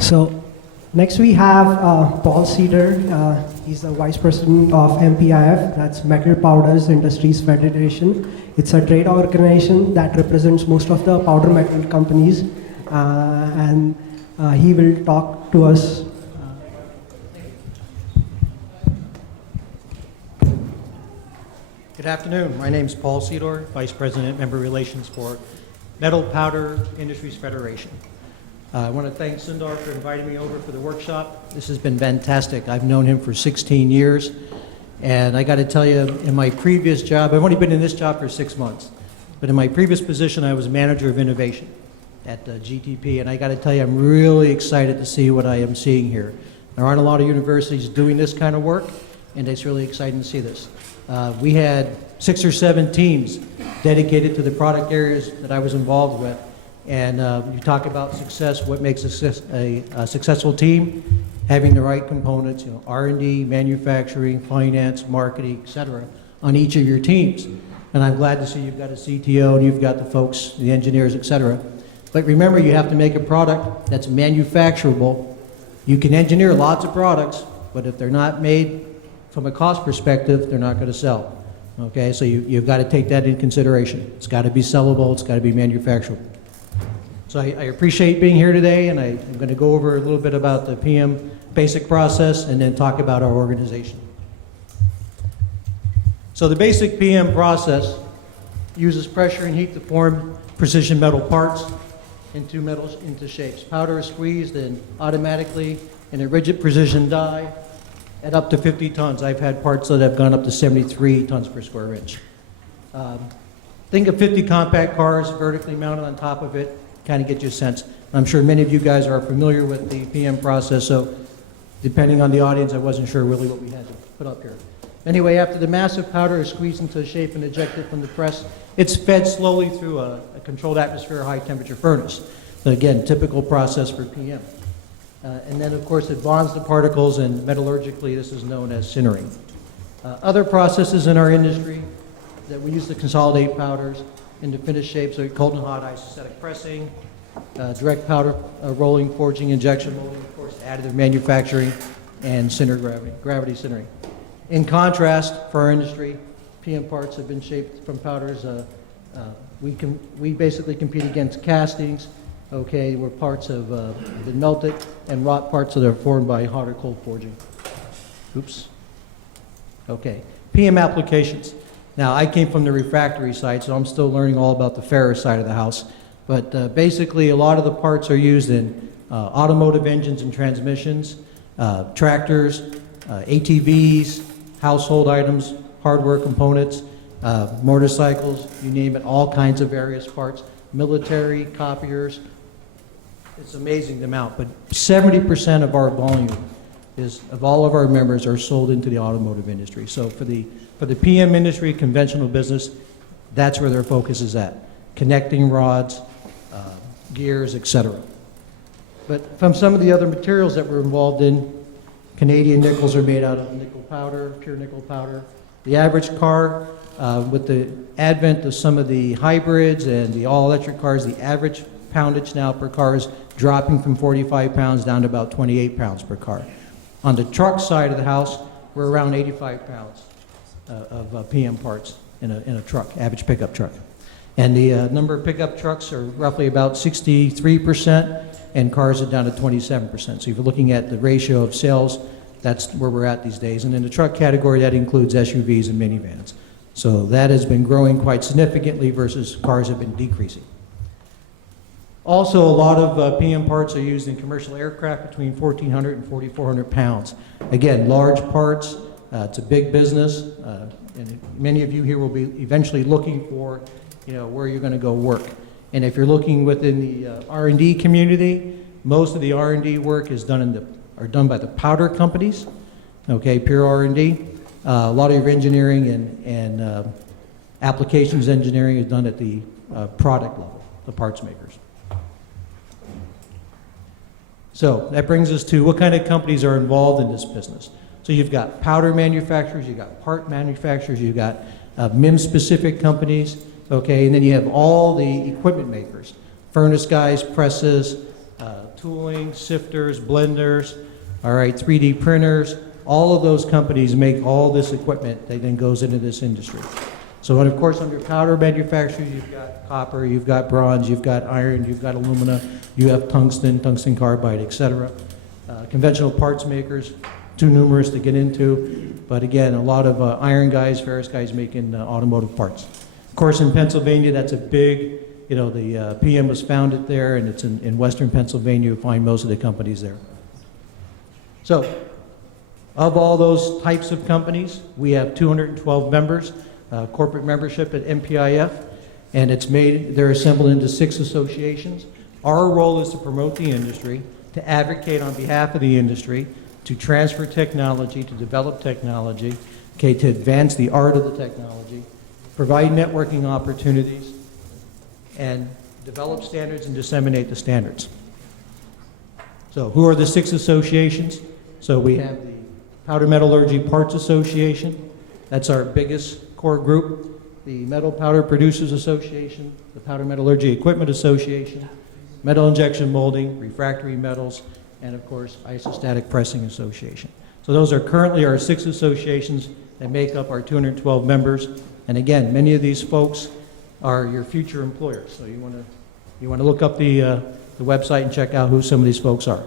So next we have Paul Sedor. He's the Vice President of MPIF, that's Metal Powders Industries Federation. It's a trade organization that represents most of the powder metal companies, and he will talk to us. Good afternoon. My name is Paul Sedor, Vice President, Member Relations for Metal Powder Industries Federation. I want to thank Sedor for inviting me over for the workshop. This has been fantastic. I've known him for 16 years, and I got to tell you, in my previous job, I've only been in this job for 6 months, but in my previous position, I was Manager of Innovation at GTP, and I got to tell you, I'm really excited to see what I am seeing here. There aren't a lot of universities doing this kind of work, and it's really exciting to see this. We had 6 or 7 teams dedicated to the product areas that I was involved with. And you talk about success, what makes a successful team? Having the right components, R&D, manufacturing, finance, marketing, et cetera, on each of your teams. And I'm glad to see you've got a CTO and you've got the folks, the engineers, et cetera. But remember, you have to make a product that's manufacturable. You can engineer lots of products, but if they're not made from a cost perspective, they're not going to sell. Okay, so you've got to take that into consideration. It's got to be sellable, it's got to be manufacturable. So I appreciate being here today, and I'm going to go over a little bit about the PM basic process and then talk about our organization. So the basic PM process uses pressure and heat to form precision metal parts into shapes. Powder is squeezed and automatically in a rigid precision die at up to 50 tons. I've had parts that have gone up to 73 tons per square inch. Think of 50 compact cars vertically mounted on top of it, kind of get you a sense. I'm sure many of you guys are familiar with the PM process, so depending on the audience, I wasn't sure really what we had to put up here. Anyway, after the massive powder is squeezed into a shape and ejected from the press, it's fed slowly through a controlled atmosphere high temperature furnace. So again, typical process for PM. And then, of course, it bonds the particles, and metallurgically, this is known as sintering. Other processes in our industry that we use to consolidate powders into finished shapes are cold and hot isostatic pressing, direct powder rolling, forging, injection molding, of course, additive manufacturing, and gravity sintering. In contrast, for our industry, PM parts have been shaped from powders. We basically compete against castings, okay, where parts have been melted, and wrought parts that are formed by hot or cold forging. Oops. Okay, PM applications. Now, I came from the refractory side, so I'm still learning all about the ferrous side of the house. But basically, a lot of the parts are used in automotive engines and transmissions, tractors, ATVs, household items, hardware components, motorcycles, you name it, all kinds of various parts, military, copiers. It's amazing the amount, but 70% of our volume of all of our members are sold into the automotive industry. So for the PM industry, conventional business, that's where their focus is at. Connecting rods, gears, etc. But from some of the other materials that we're involved in, Canadian nickels are made out of nickel powder, pure nickel powder. The average car, with the advent of some of the hybrids and the all-electric cars, the average poundage now per car is dropping from 45 pounds down to about 28 pounds per car. On the truck side of the house, we're around 85 pounds of PM parts in a truck, average pickup truck. And the number of pickup trucks are roughly about 63%, and cars are down to 27%. So if you're looking at the ratio of sales, that's where we're at these days. And in the truck category, that includes SUVs and minivans. So that has been growing quite significantly versus cars have been decreasing. Also, a lot of PM parts are used in commercial aircraft between 1,400 and 4,400 pounds. Again, large parts, it's a big business, and many of you here will be eventually looking for, where you're going to go work. And if you're looking within the R&D community, most of the R&D work is done by the powder companies, okay, pure R&D. A lot of your engineering and applications engineering is done at the product level, the parts makers. So that brings us to what kind of companies are involved in this business. So you've got powder manufacturers, you've got part manufacturers, you've got MIM-specific companies, okay, and then you have all the equipment makers, furnace guys, presses, tooling, sifters, blenders, all right, 3D printers. All of those companies make all this equipment that then goes into this industry. So, and of course, under powder manufacturers, you've got copper, you've got bronze, you've got iron, you've got alumina, you have tungsten, tungsten carbide, et cetera. Conventional parts makers, too numerous to get into, but again, a lot of iron guys, ferrous guys making automotive parts. Of course, in Pennsylvania, that's a big, you know, the PM was founded there, and it's in western Pennsylvania. You find most of the companies there. So, of all those types of companies, we have 212 members, corporate membership at MPIF, and they're assembled into 6 associations. Our role is to promote the industry, to advocate on behalf of the industry, to transfer technology, to develop technology, okay, to advance the art of the technology, provide networking opportunities, and develop standards and disseminate the standards. So who are the 6 associations? So we have the Powder Metallurgy Parts Association. That's our biggest core group. The Metal Powder Producers Association, the Powder Metallurgy Equipment Association, Metal Injection Molding, Refractory Metals, and of course, Isostatic Pressing Association. So those are currently our 6 associations that make up our 212 members. And again, many of these folks are your future employers. So you want to look up the website and check out who some of these folks are.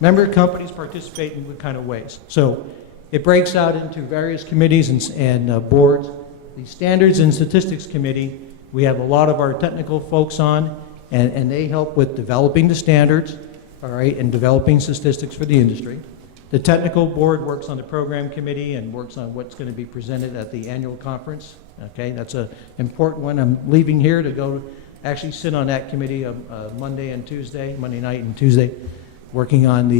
Member companies participate in what kind of ways? So it breaks out into various committees and boards. The Standards and Statistics Committee, we have a lot of our technical folks on, and they help with developing the standards, all right, and developing statistics for the industry. The technical board works on the program committee and works on what's going to be presented at the annual conference. Okay, that's an important one. I'm leaving here to go actually sit on that committee Monday night and Tuesday, working on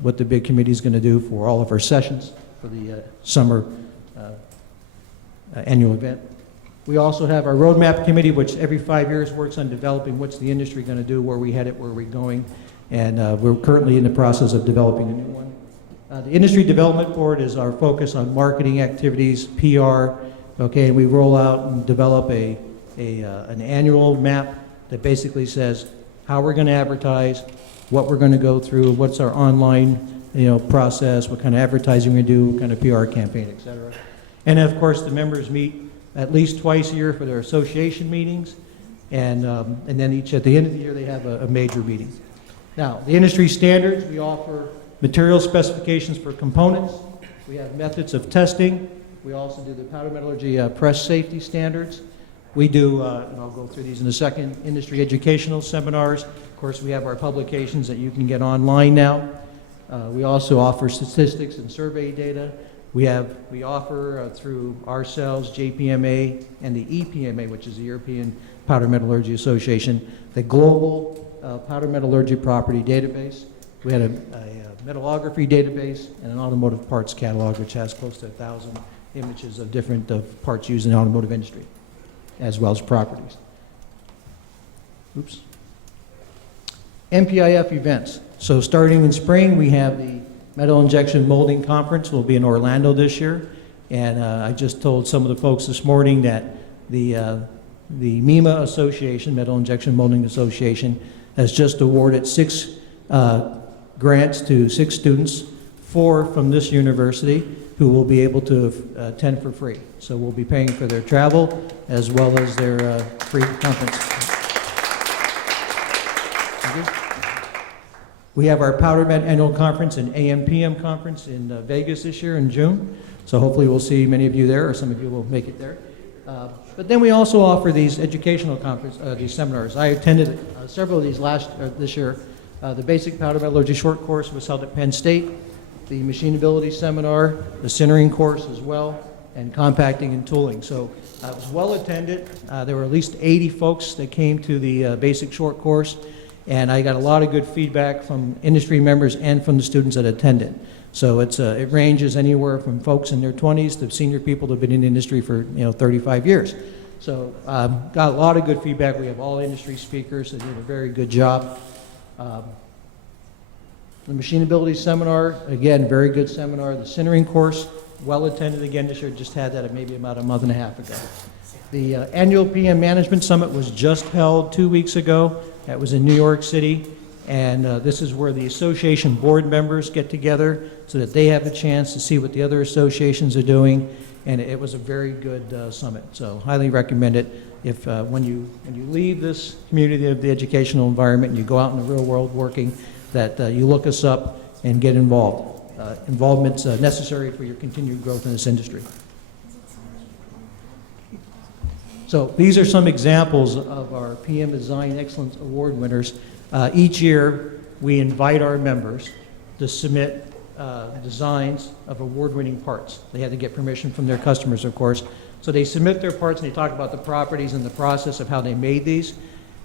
what the big committee is going to do for all of our sessions for the summer annual event. We also have our roadmap committee, which every 5 years works on developing what's the industry going to do, where we headed, where we're going, and we're currently in the process of developing a new one. The Industry Development Board is our focus on marketing activities, PR, okay, and we roll out and develop an annual map that basically says how we're going to advertise, what we're going to go through, what's our online, process, what kind of advertising we do, what kind of PR campaign, et cetera. And of course, the members meet at least twice a year for their association meetings, and then at the end of the year, they have a major meeting. Now, the industry standards, we offer material specifications for components. We have methods of testing. We also do the powder metallurgy press safety standards. We do, and I'll go through these in a second, industry educational seminars. Of course, we have our publications that you can get online now. We also offer statistics and survey data. We offer through ourselves, JPMA, and the EPMA, which is the European Powder Metallurgy Association, the global powder metallurgy property database. We had a metallography database and an automotive parts catalog, which has close to 1,000 images of different parts used in the automotive industry, as well as properties. Oops. MPIF events. So starting in spring, we have the Metal Injection Molding Conference. Will be in Orlando this year. And I just told some of the folks this morning that the MEMA Association, Metal Injection Molding Association, has just awarded 6 grants to 6 students, 4 from this university, who will be able to attend for free. So we'll be paying for their travel as well as their free conference. We have our Powder Met Annual Conference and AMPM Conference in Vegas this year in June. So hopefully we'll see many of you there, or some of you will make it there. But then we also offer these educational these seminars. I attended several of these this year. The Basic Powder Metallurgy Short Course was held at Penn State. The Machinability Seminar, the Sintering course as well, and Compacting and Tooling. So it was well attended. There were at least 80 folks that came to the Basic Short Course, and I got a lot of good feedback from industry members and from the students that attended. So it ranges anywhere from folks in their 20s to senior people that have been in the industry for 35 years. So got a lot of good feedback. We have all industry speakers that did a very good job. The Machinability Seminar, again, very good seminar. The Sintering course, well attended again this year. Just had that maybe about a month and a half ago. The annual PM Management Summit was just held 2 weeks ago. That was in New York City. And this is where the association board members get together so that they have a chance to see what the other associations are doing. And it was a very good summit. So highly recommend it. If when you leave this community of the educational environment and you go out in the real world working, that you look us up and get involved. Involvement's necessary for your continued growth in this industry. So these are some examples of our PM Design Excellence Award winners. Each year, we invite our members to submit designs of award-winning parts. They had to get permission from their customers, of course. So they submit their parts and they talk about the properties and the process of how they made these.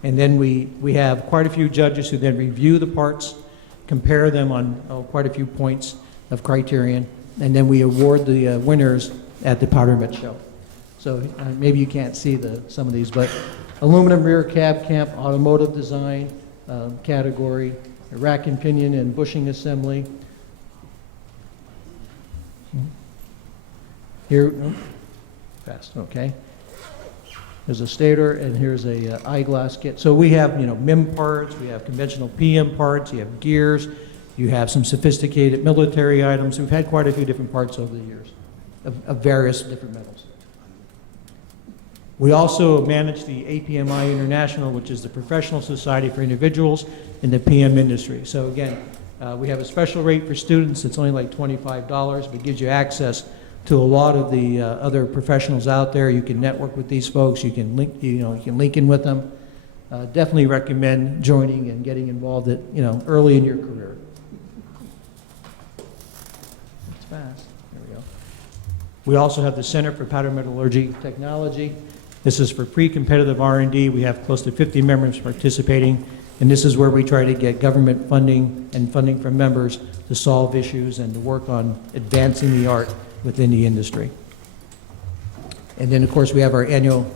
And then we have quite a few judges who then review the parts, compare them on quite a few points of criterion, and then we award the winners at the Powder Met Show. So maybe you can't see some of these, but aluminum rear cab camp, automotive design category, rack and pinion and bushing assembly. Here, fast, okay. There's a Sedor and here's a Iglascott. So we have, MIM parts, we have conventional PM parts, you have gears, you have some sophisticated military items. We've had quite a few different parts over the years of various different metals. We also manage the APMI International, which is the Professional Society for Individuals in the PM industry. So again, we have a special rate for students. It's only like $25, but it gives you access to a lot of the other professionals out there. You can network with these folks. You can link, you can link in with them. Definitely recommend joining and getting involved at, early in your career. It's fast. There we go. We also have the Center for Powder Metallurgy Technology. This is for pre-competitive R&D. We have close to 50 members participating, and this is where we try to get government funding and funding from members to solve issues and to work on advancing the art within the industry. And then, of course, we have our annual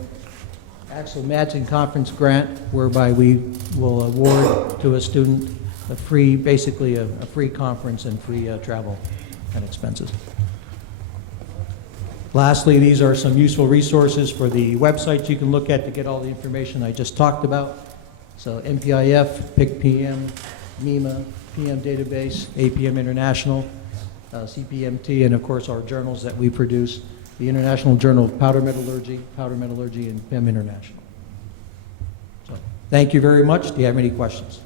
Axel Madsen Conference grant, whereby we will award to a student a free, basically a free conference and free travel and expenses. Lastly, these are some useful resources for the websites you can look at to get all the information I just talked about. So MPIF, PIC PM, MEMA, PM Database, APM International, CPMT, and of course our journals that we produce, the International Journal of Powder Metallurgy, and PEM International. So, thank you very much. Do you have any questions?